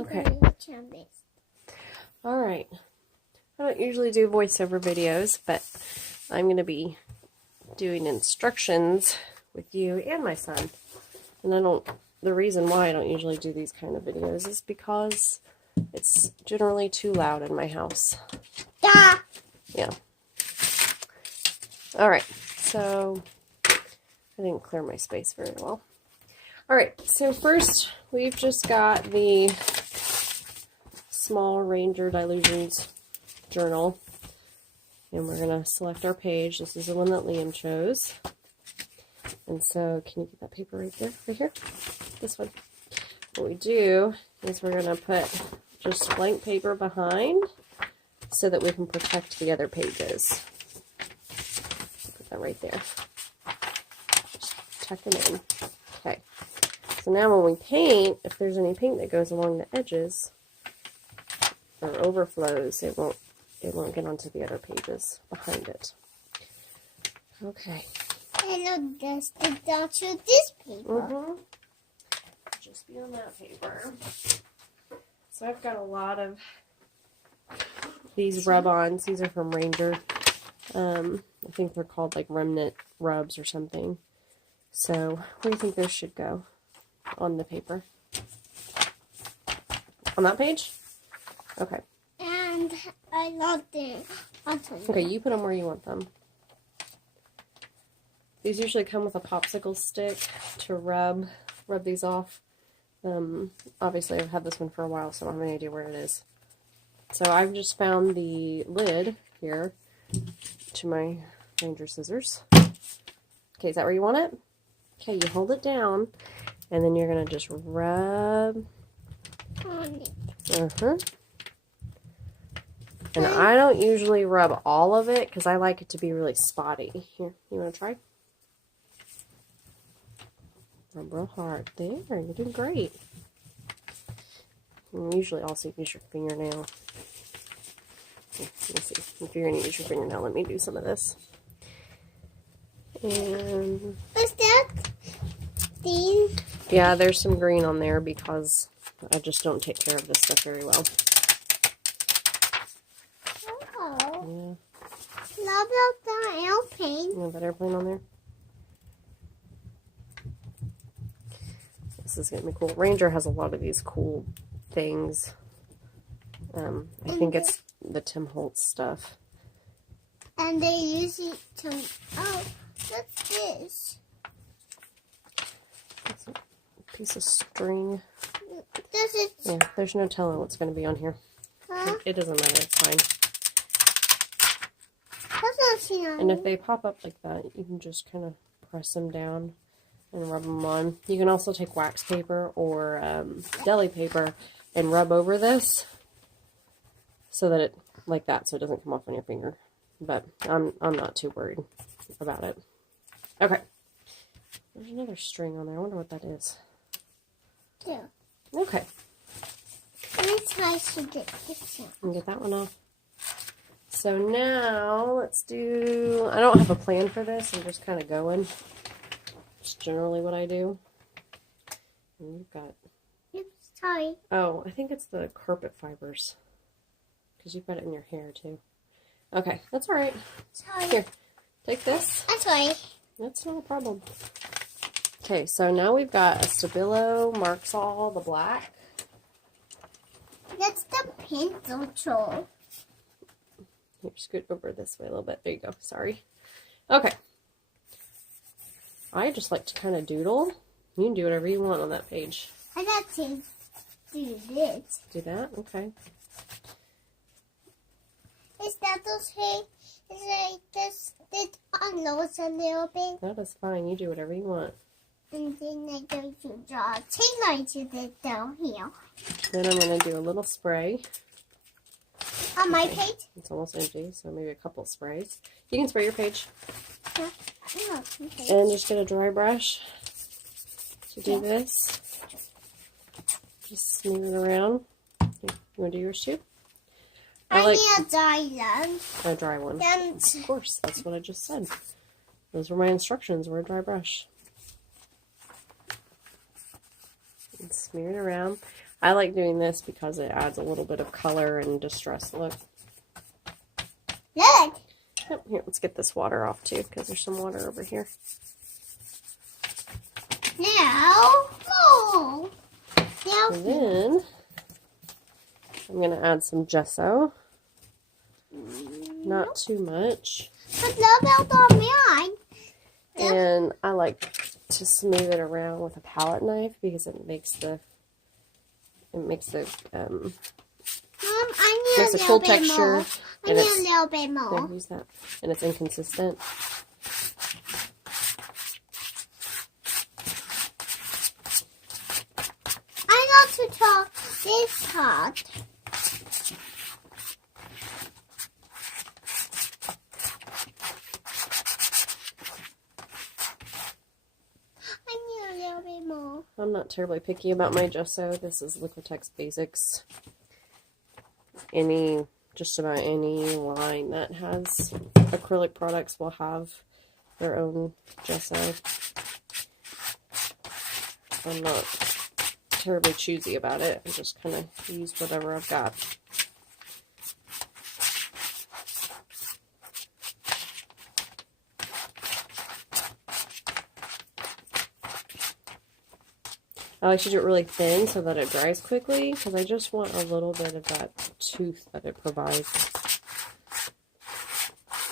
Okay. All right. I don't usually do voiceover videos, but I'm going to be doing instructions with you and my son. And the reason why I don't usually do these kind of videos is because it's generally too loud in my house. Yeah. All right. So I didn't clear my space very well. All right. So first, we've just got the Small Ranger Delusions journal. And we're going to select our page. This is the one that Liam chose. And so, can you get that paper right there? Right here? This one. What we do is we're going to put just blank paper behind so that we can protect the other pages. Put that right there. Just tuck them in. Okay. So now when we paint, if there's any paint that goes along the edges or overflows, it won't get onto the other pages behind it. Okay. Hello, this paper. Just be on that paper. So I've got a lot of these rub-ons. These are from Ranger. I think they're called like remnant rubs or something. So where do you think those should go on the paper? On that page? Okay. And I love them. Okay, you put them where you want them. These usually come with a popsicle stick to rub these off. Obviously, I've had this one for a while, so I don't have any idea where it is. So I've just found the lid here to my Ranger scissors. Okay, is that where you want it? Okay, you hold it down, and then you're going to just rub. And I don't usually rub all of it because I like it to be really spotty. Here, you want to try? Rub real hard. There, you're doing great. You usually also use your fingernail. Let me see. If you're going to use your fingernail, let me do some of this. And what's that? Green? Yeah, there's some green on there because I just don't take care of this stuff very well. Oh. Yeah. Love the airplane. You have that airplane on there? This is going to be cool. Ranger has a lot of these cool things. I think it's the Tim Holtz stuff. And they use it to... Oh, what's this? It's a piece of string. This is... Yeah, there's no telling what's going to be on here. Huh? It doesn't matter. It's fine. And if they pop up like that, you can just kind of press them down and rub them on. You can also take wax paper or deli paper and rub over this so that it, like that, so it doesn't come off on your finger. But I'm not too worried about it. Okay. There's another string on there. I wonder what that is. Yeah. Okay. Let's try to get this out. And get that one off. So now let's do, I don't have a plan for this. I'm just kind of going. It's generally what I do. And you've got... Oops, sorry. Oh, I think it's the carpet fibers. Because you've got it in your hair too. Okay, that's all right. Sorry. Here, take this. That's right. That's not a problem. Okay, so now we've got a Stabilo Marksaw, the black. That's the pencil tool. Here, scoot over this way a little bit. There you go. Sorry. Okay. I just like to kind of doodle. You can do whatever you want on that page. I got to do this. Do that? Okay. Is that okay? Is like this on nose a little bit? That is fine. You do whatever you want. And then I go to draw two lines with it down here. Then I'm going to do a little spray. On my page? It's almost empty, so maybe a couple sprays. You can spray your page. Yeah. And just get a dry brush to do this. Just smooth it around. You want to do yours too? I need a dry one. A dry one. Then, Of course, that's what I just said. Those were my instructions. We're a dry brush. And smear it around. I like doing this because it adds a little bit of color and distress look. Look. Yep, here, let's get this water off too, because there's some water over here. Now, oh. Now, And then I'm going to add some gesso. Not too much. but look out on mine. And I like to smooth it around with a palette knife because it makes the I makes need a a cool little bit texture. more. I And need it's, a little bit there, more. use that. And it's inconsistent. I got to talk this hard. I need a little bit more. I'm not terribly picky about my gesso. This is Liquitex Basics. Just about any line that has acrylic products will have their own gesso. I'm not terribly choosy about it. I just kind of use whatever I've got. I like to do it really thin so that it dries quickly, because I just want a little bit of that tooth that it provides.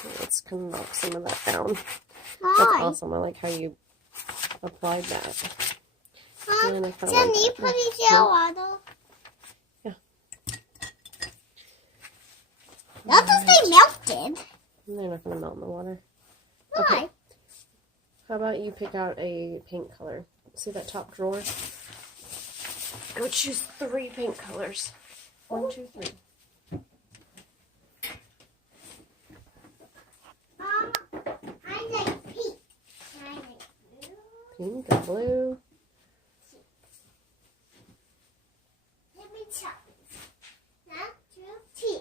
So let's kind of knock some of that down. That's Hi. awesome. I like how you applied that. And I kinda Can want you that. put it Yeah. in water? Yeah. Not that they melted. And they're not going to melt in the water. Why? How about you pick out a paint color? See that top drawer? Go choose 3 paint colors. 1, 2, 3. I like pink. I like blue. Pink or blue. Let me try. 1, 2,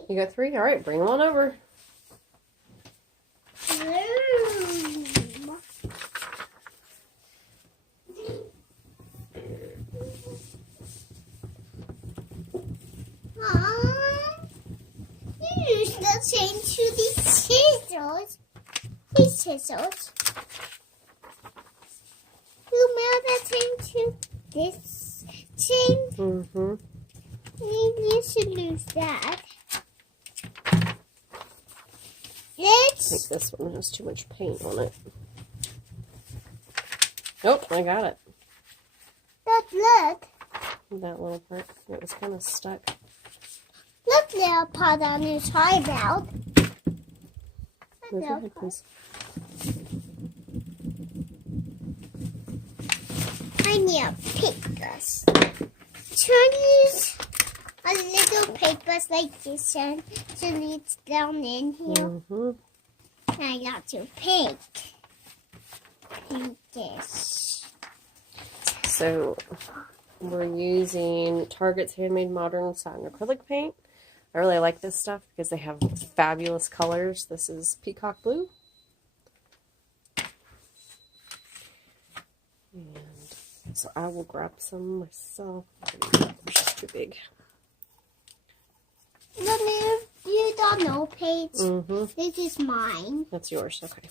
3. You got 3? All right, bring them on over. Blue. You use the same to these scissors. These scissors. You made the same to this thing. Mm-hmm. You should lose that. I think Let's. this one has too much paint on it. Nope, I got it. Look. That little part. It was kind of stuck. Look, little part on his eyebrow. Move your head, please. I need a papers. Turn a little papers like this and so it's down in here. Mm-hmm. I got to paint. Paint this. So we're using Target's Handmade Modern Satin Acrylic Paint. I really like this stuff because they have fabulous colors. This is Peacock Blue. And so I will grab some myself. It's just too big. Let me you don't know page. Mm-hmm. This is mine. That's yours. Okay.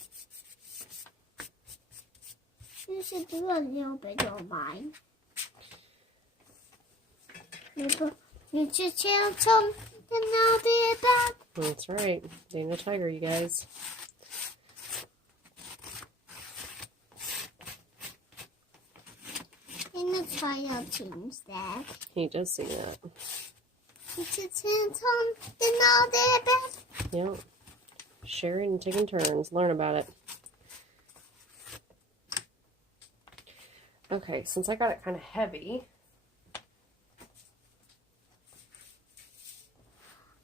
You should do a little bit of mine. You should tell something I'll be back. That's right. Dana Tiger, you guys. In the trial teams that. He does see that. You should tell something I'll be back. Yep. Sharing and taking turns. Learn about it. Okay, since I got it kind of heavy,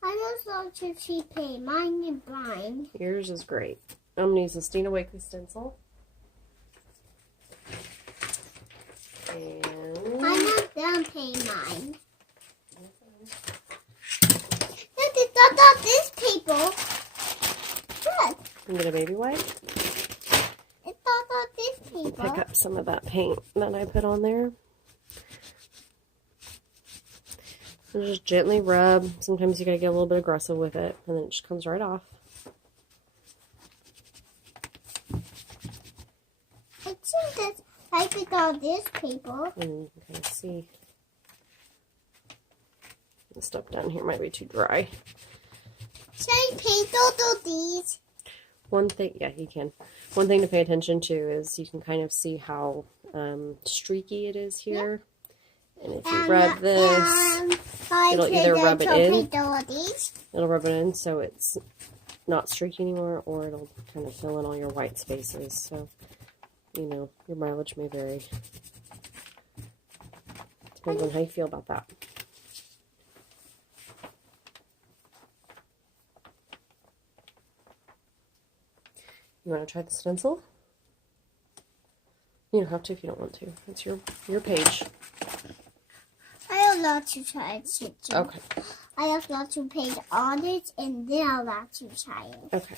I just want to see paint mine and mine. yours is great. I'm going to use the Stina Wakely stencil. And I'm not done painting mine. Look, it's not this paper. Look, I'm get a baby wipe. it's not this Pick paper. up some of that paint that I put on there. And just gently rub. Sometimes you gotta get a little bit aggressive with it, and then it just comes right off. I think that I picked out this paper. And you can kind of see the stuff down here might be too dry. Should I paint all of these? One thing, yeah, you can. One thing to pay attention to is you can kind of see how streaky it is here. And if you rub this, it'll either rub it in. It'll rub it in so it's not streaky anymore, or it'll kind of fill in all your white spaces. So, you know, your mileage may vary. Depends on how you feel about that. You want to try the stencil? You don't have to if you don't want to. It's your page. I would love to try it too. Okay. I would love to paint on it, and then I'd love to try it. Okay.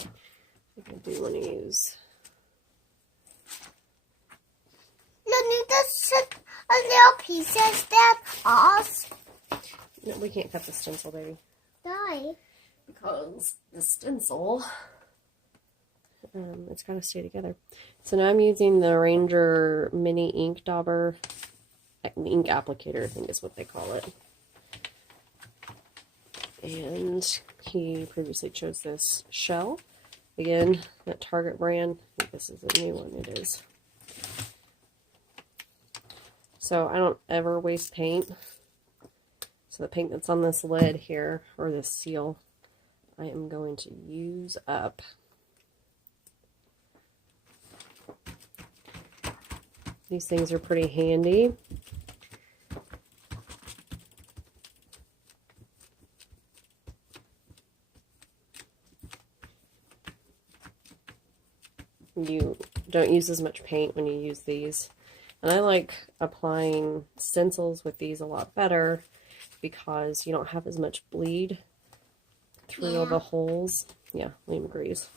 I do want to use. Look, there's a little pieces that off. No, we can't cut the stencil, baby. Die. Because the stencil, it's got to stay together. So now I'm using the Ranger Mini Ink Dauber. Ink applicator, I think is what they call it. And he previously chose this shell. Again, that Target brand. I think this is a new one, it is. So I don't ever waste paint. So the paint that's on this lid here, or this seal, I am going to use up. These things are pretty handy. You don't use as much paint when you use these. And I like applying stencils with these a lot better because you don't have as much bleed through all the holes. Yeah, Liam agrees.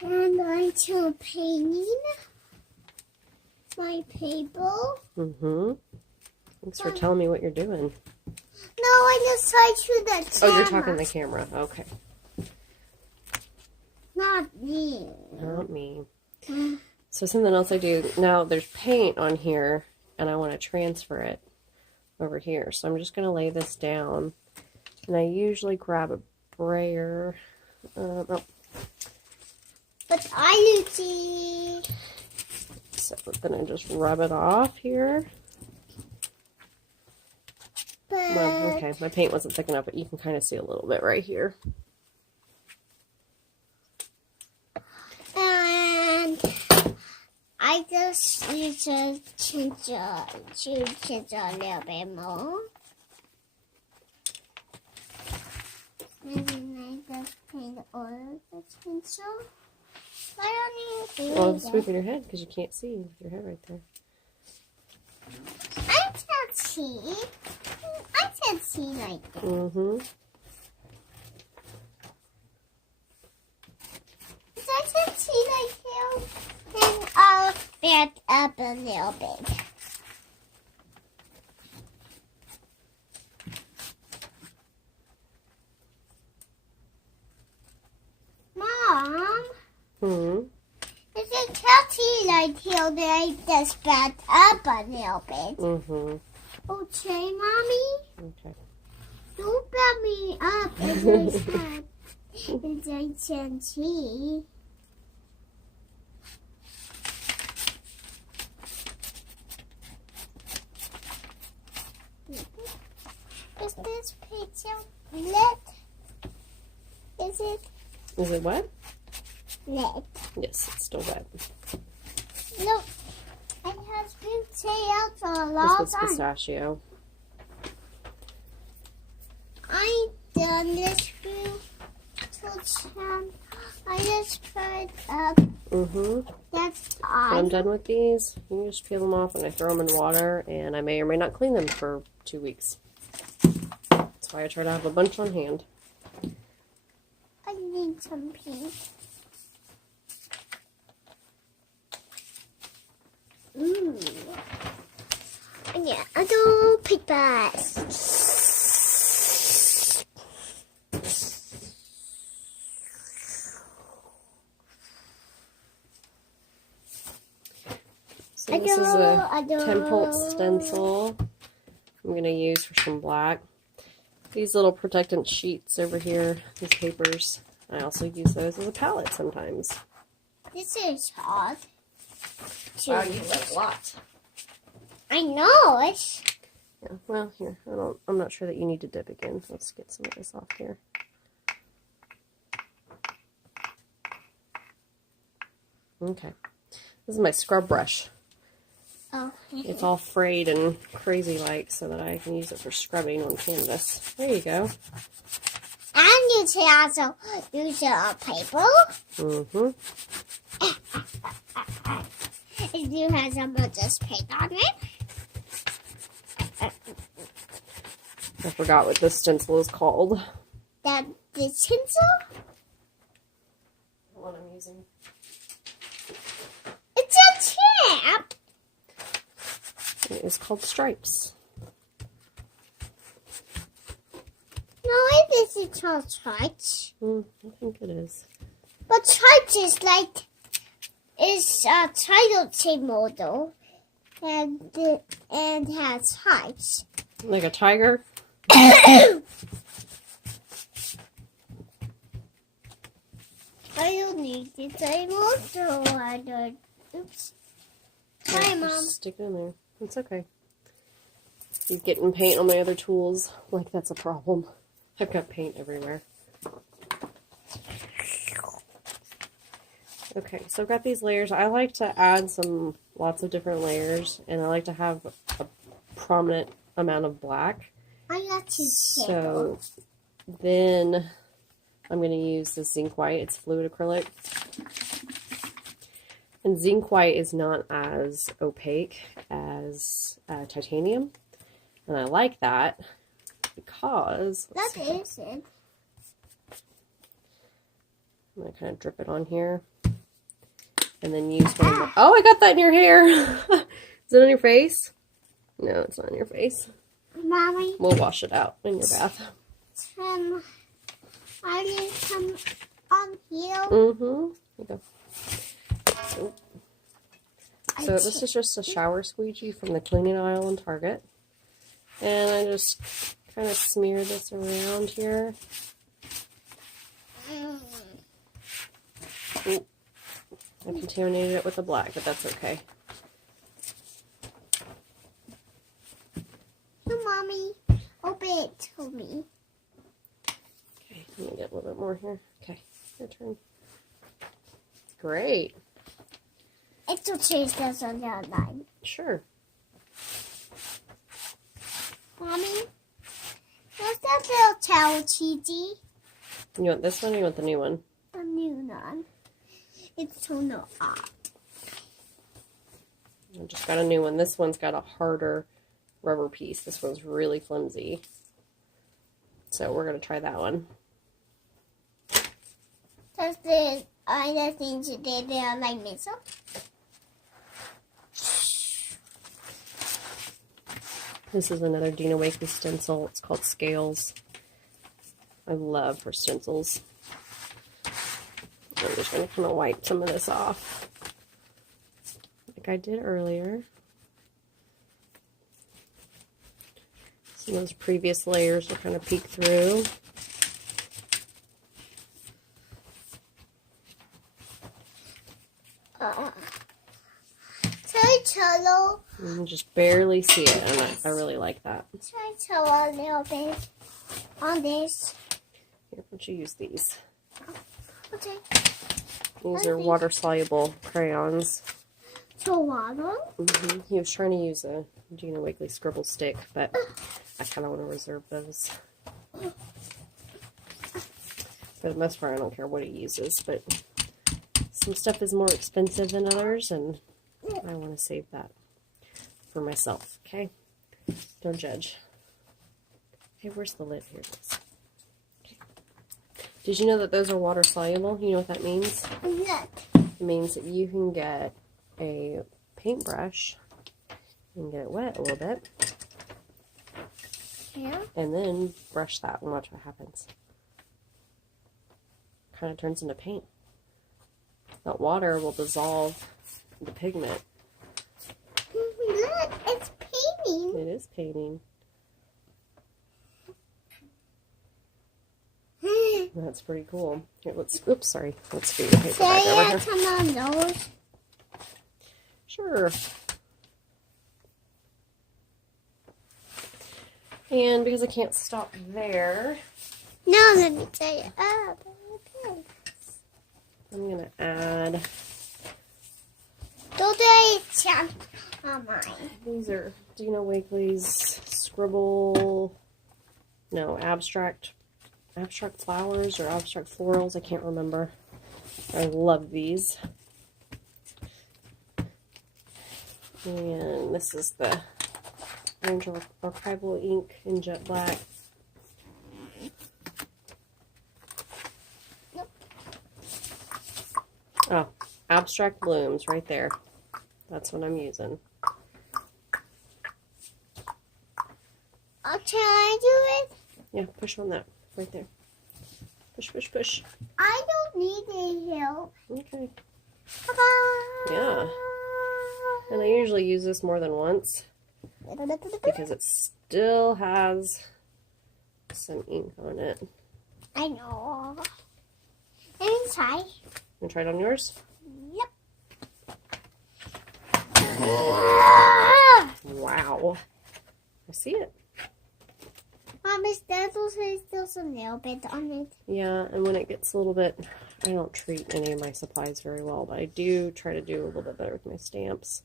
And I'm still painting my paper. Mm-hmm. Thanks for telling me what you're doing. No, I just tried to the camera. Oh, you're talking to the camera. Okay. Not me. Not me. So something else I do, now there's paint on here, and I want to transfer it over here. So I'm just going to lay this down, and I usually grab a brayer. But I see. So we're going to just rub it off here. But Well, okay, my paint wasn't thick enough, but you can kind of see a little bit right here. and I just need to change a little bit more. And then I just paint all of the pencil. I don't need to do Well, that. sweeping your head because you can't see with your head right there. I can't see. I can't see like that. Mm-hmm. I can see like here. And I'll back up a little bit. Mom, Mm-hmm. if you can't see like here, then I just back up a little bit. Mm-hmm. Okay, Mommy? Okay. Don't back me up as I said. As I can see. Is this picture lit? Is it Is it wet? lit? Yes, it's still wet. Look, it has been staying out for a This long was time. pistachio. I done this blue touchdown. I just put up. Mm-hmm. That's When I'm all. done with these, you can just peel them off and I throw them in water, and I may or may not clean them for 2 weeks. That's why I try to have a bunch on hand. I need some pink. Ooh. Yeah, other papers. So this is a 10-volt stencil I'm going to use for some black. These little protectant sheets over here, these papers, I also use those as a palette sometimes. This is hard. Wow, you use a lot. I know it. Yeah, well, here, I'm not sure that you need to dip again. Let's get some of this off here. Okay. This is my scrub brush. Oh. It's all frayed and crazy like so that I can use it for scrubbing on canvas. There you go. And you can also use it on paper. Mm-hmm. If you have some of this paint on it. I forgot what this stencil is called. The stencil? The one I'm using. It's a tap. It is called Stripes. No, it isn't called stripes. I think it is. But stripes is like is a title shape model and has stripes. Like a tiger? I don't need this anymore, so I don't. Oops. Sorry, Yeah, Mom. just stick it in there. It's okay. Keep getting paint on my other tools. Like that's a problem. I've got paint everywhere. Okay, so I've got these layers. I like to add lots of different layers, and I like to have a prominent amount of black. I got to So then I'm going to use the zinc white. It's fluid acrylic. And zinc white is not as opaque as titanium. And I like that because... That is it. I'm going to kind of drip it on here. And then use one of my... Oh, I got that in your hair! Is it on your face? No, it's not on your face. Mommy. We'll wash it out in your bath. I need some on here. Mm-hmm. Here you go. So this is just a shower squeegee from the cleaning aisle in Target. And I just kind of smear this around here. Ooh. I contaminated it with the black, but that's okay. So, Mommy, open it to me. Okay, let me get a little bit more here. Okay, your turn. Great. It's will change this on the other line. Sure. Mommy, what's that little towel cheesy? You want this one or you want the new one? The new one. It's turned off. I just got a new one. This one's got a harder rubber piece. This one's really flimsy. So we're going to try that one. Does the other things you did there like missile? This is another Dina Wakley stencil. It's called Scales. I love her stencils. I'm just going to kind of wipe some of this off, like I did earlier. Some of those previous layers will kind of peek through. Try You can just barely see it, and I really like that. a little bit on this. Here, why don't you use these? Okay. These are water-soluble crayons. So water? He was trying to use a Dina Wakley scribble stick, but I kind of want to reserve those. For the most part, I don't care what he uses, but some stuff is more expensive than others, and I want to save that for myself, okay? Don't judge. Okay, where's the lid? Here it is. Okay. Did you know that those are water soluble? You know what that means? Look. It means that you can get a paintbrush and get it wet a little bit. Yeah. And then brush that and watch what happens. Kind of turns into paint. That water will dissolve the pigment. Look, it's painting. It is painting. That's pretty cool. Here, oops, sorry. Let's scoot your paper back over here. Turn on those. Sure. And because I can't stop there, No, let me tell you. I'm going to add, Don't I jump on mine? these are Dina Wakley's Scribble, no, abstract flowers or abstract florals. I can't remember. I love these. And this is the Orange Archival ink in jet black. Nope. Oh, abstract blooms right there. That's what I'm using. I'll try to do it. Yeah, push on that right there. Push, push, push. I don't need any help. Okay. Bye-bye. Yeah. And I usually use this more than once because it still has some ink on it. I know. Let me try. You try it on yours? Yep. Wow. I see it. Miss, there's still some nail bits on it. Yeah, and when it gets a little bit, I don't treat any of my supplies very well, but I do try to do a little bit better with my stamps.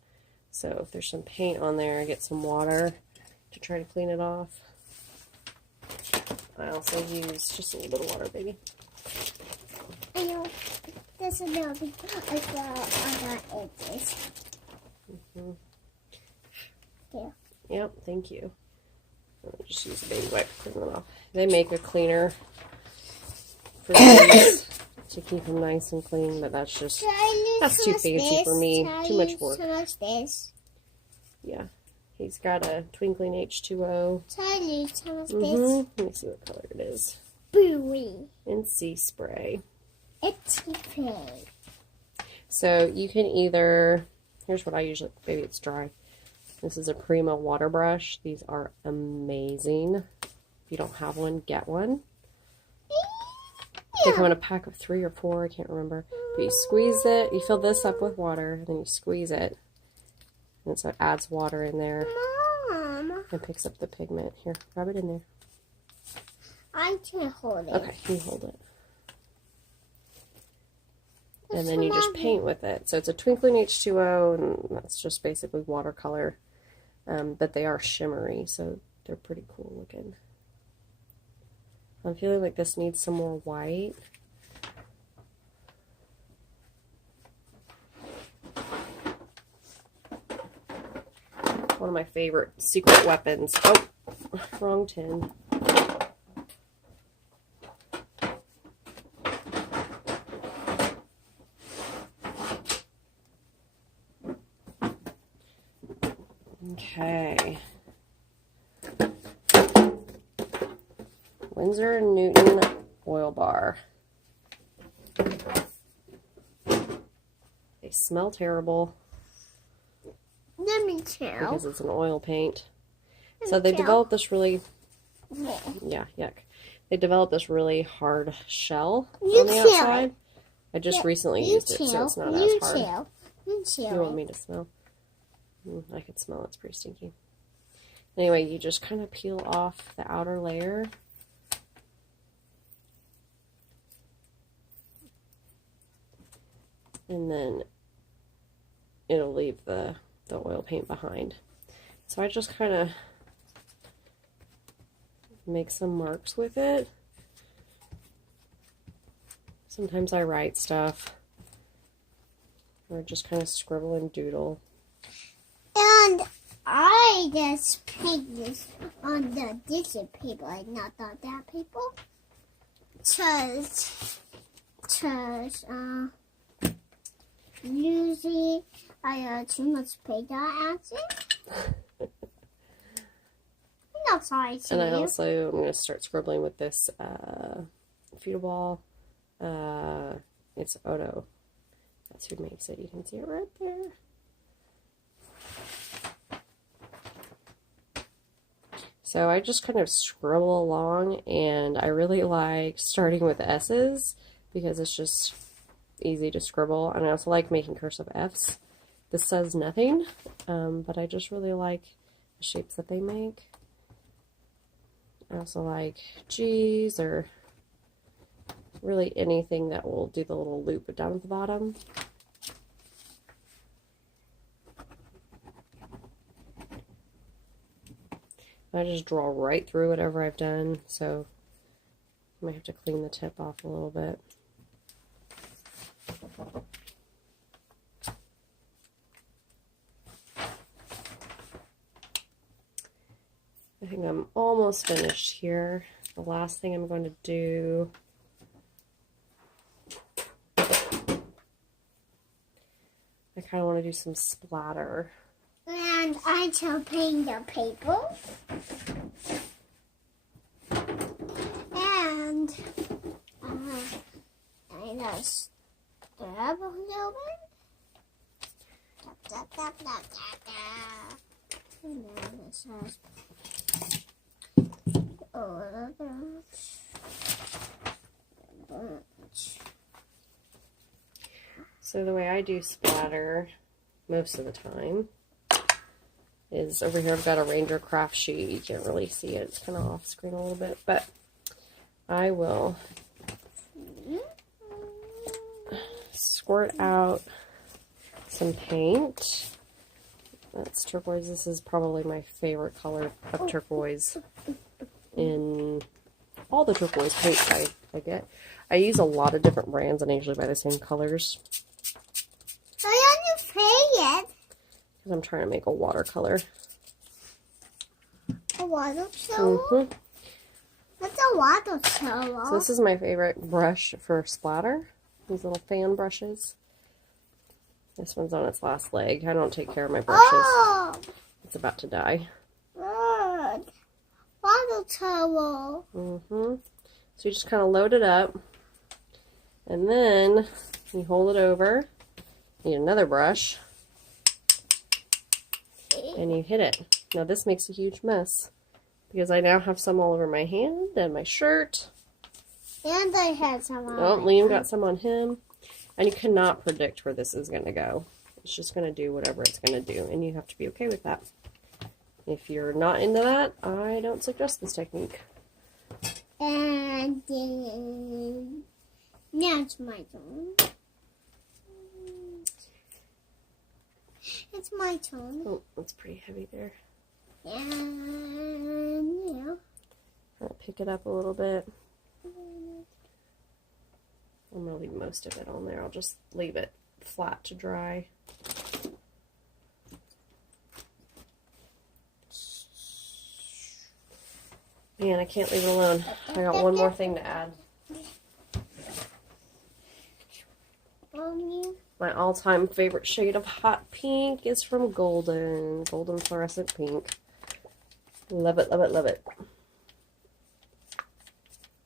So if there's some paint on there, I get some water to try to clean it off. I also use just a little bit of water, baby. I know. There's a nail bit as well on our edges. Yeah. Yep, thank you. I'll just use a baby wipe to clean them off. They make a cleaner for these to keep them nice and clean, but that's just, that's too fancy for me. Too much work. So much this. Yeah. He's got a twinkling H2O. Charlie, so much this. Let me see what color it is. Bluey. And sea spray. It's pink. So you can either, here's what I usually, maybe it's dry. This is a Prima water brush. These are amazing. If you don't have one, get one. They come in a pack of 3 or 4, I can't remember. But you squeeze it, you fill this up with water, and then you squeeze it. And so it adds water in there Mom. and picks up the pigment. Here, rub it in there. I can hold it. Okay, you hold it. And then you just paint with it. So it's a twinkling H2O, and that's just basically watercolor. But they are shimmery, so they're pretty cool looking. I'm feeling like this needs some more white. One of my favorite secret weapons. Oh, wrong tin. Okay. Winsor & Newton oil bar. They smell terrible Let me tell. because it's an oil paint. So they developed this really, yeah, yuck. They developed this really hard shell on the outside. I just recently used it, so it's not as hard. You want me to smell? I could smell it. It's pretty stinky. Anyway, you just kind of peel off the outer layer. And then it'll leave the oil paint behind. So I just kind of make some marks with it. Sometimes I write stuff. Or just kind of scribble and doodle. And I just paint this on the digit paper, like not on that paper. Usually I too much paper at it. outside too. And I also, I'm going to start scribbling with this fetal ball. It's Odo. That's who makes it. You can see it right there. So I just kind of scribble along, and I really like starting with S's because it's just easy to scribble. And I also like making cursive F's. This says nothing, but I just really like the shapes that they make. I also like G's, or really anything that will do the little loop down at the bottom. I just draw right through whatever I've done, so I might have to clean the tip off a little bit. I think I'm almost finished here. The last thing I'm going to do, I kind of want to do some splatter. And I shall paint the paper. And I just grab a little bit. Tap, tap, tap, tap, tap, tap. And then this has a little bunch. So the way I do splatter most of the time is over here. I've got a Ranger craft sheet. You can't really see it. It's kind of off screen a little bit, but I will squirt out some paint. That's turquoise. This is probably my favorite color of turquoise in all the turquoise paints I get. I use a lot of different brands and I usually buy the same colors. I understand. Because I'm trying to make a watercolor. A watercolor? What's a watercolor? So this is my favorite brush for splatter. These little fan brushes. This one's on its last leg. I don't take care of my brushes. Oh! It's about to die. Good. Watercolor. So you just kind of load it up. And then you hold it over. Need another brush. And you hit it. Now this makes a huge mess because I now have some all over my hand and my shirt. And I had some on. Oh, Liam got some on him. And you cannot predict where this is going to go. It's just going to do whatever it's going to do, and you have to be okay with that. If you're not into that, I don't suggest this technique. And then now it's my turn. It's my turn. Oh, that's pretty heavy there. And yeah. I'll pick it up a little bit. I'm going to leave most of it on there. I'll just leave it flat to dry. Man, I can't leave it alone. I got one more thing to add. My all-time favorite shade of hot pink is from Golden. Golden fluorescent pink. Love it, love it, love it.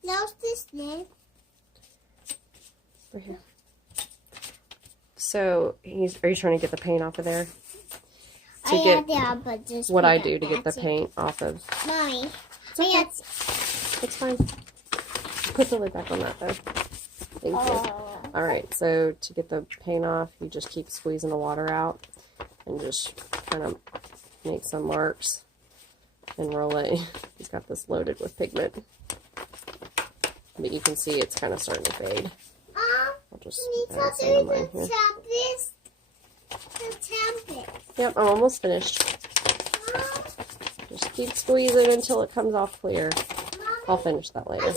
How's this name? Right here. So, are you trying to get the paint off of there? What I do to get the paint off of. Mommy. It's fine. Put the lid back on that though. Thank you. Alright, so to get the paint off, you just keep squeezing the water out and just kind of make some marks and roll it. He's got this loaded with pigment. But you can see it's kind of starting to fade. I'll just add some of mine here. Yep, I'm almost finished. Just keep squeezing until it comes off clear. I'll finish that later.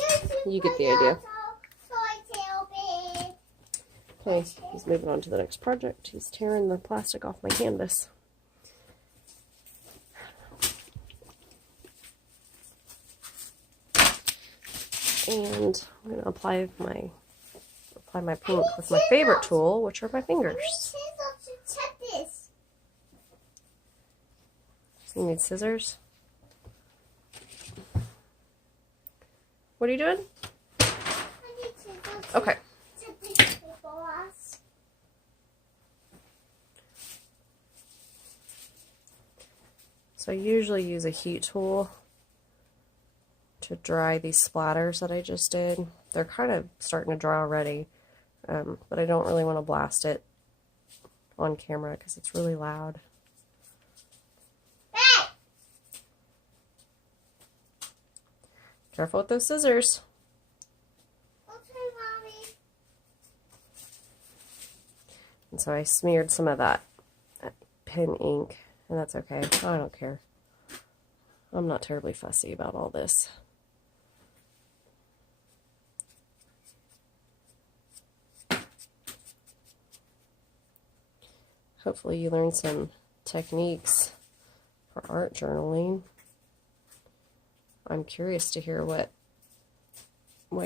You get the idea. Okay, he's moving on to the next project. He's tearing the plastic off my canvas. And I'm going to apply my paint with my favorite tool, which are my fingers. You need scissors? What are you doing? I need to go to Okay. the paper box. So I usually use a heat tool to dry these splatters that I just did. They're kind of starting to dry already, but I don't really want to blast it on camera because it's really loud. Hey! Careful with those scissors. Okay, Mommy. And so I smeared some of that pen ink, and that's okay. I don't care. I'm not terribly fussy about all this. Hopefully you learned some techniques for art journaling. I'm curious to hear what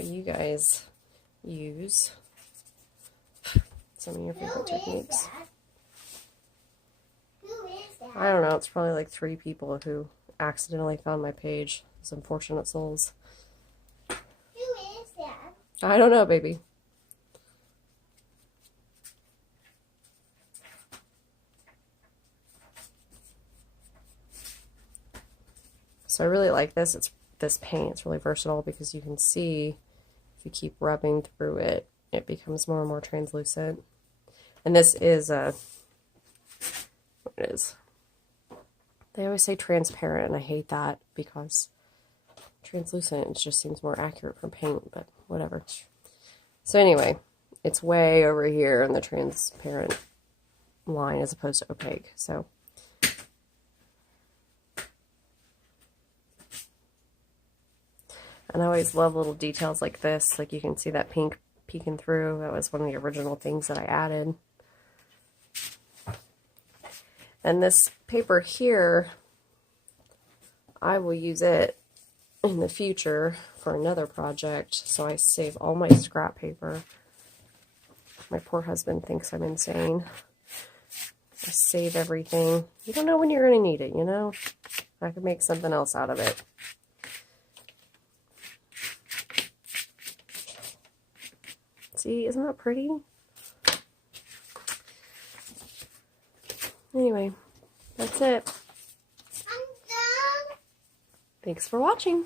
you guys use. Some of your favorite techniques. Who is that? I don't know, it's probably like 3 people who accidentally found my page. Those unfortunate souls. Who is that? I don't know, baby. So I really like this. This paint. It's really versatile because you can see if you keep rubbing through it, it becomes more and more translucent. And this is what it is. They always say transparent, and I hate that because translucent, it just seems more accurate for paint, but whatever. So anyway, it's way over here in the transparent line as opposed to opaque. So and I always love little details like this. Like you can see that pink peeking through. That was one of the original things that I added. And this paper here, I will use it in the future for another project. So I save all my scrap paper. My poor husband thinks I'm insane. I save everything. You don't know when you're going to need it, you know? I could make something else out of it. See, isn't that pretty? Anyway, that's it. I'm done. Thanks for watching.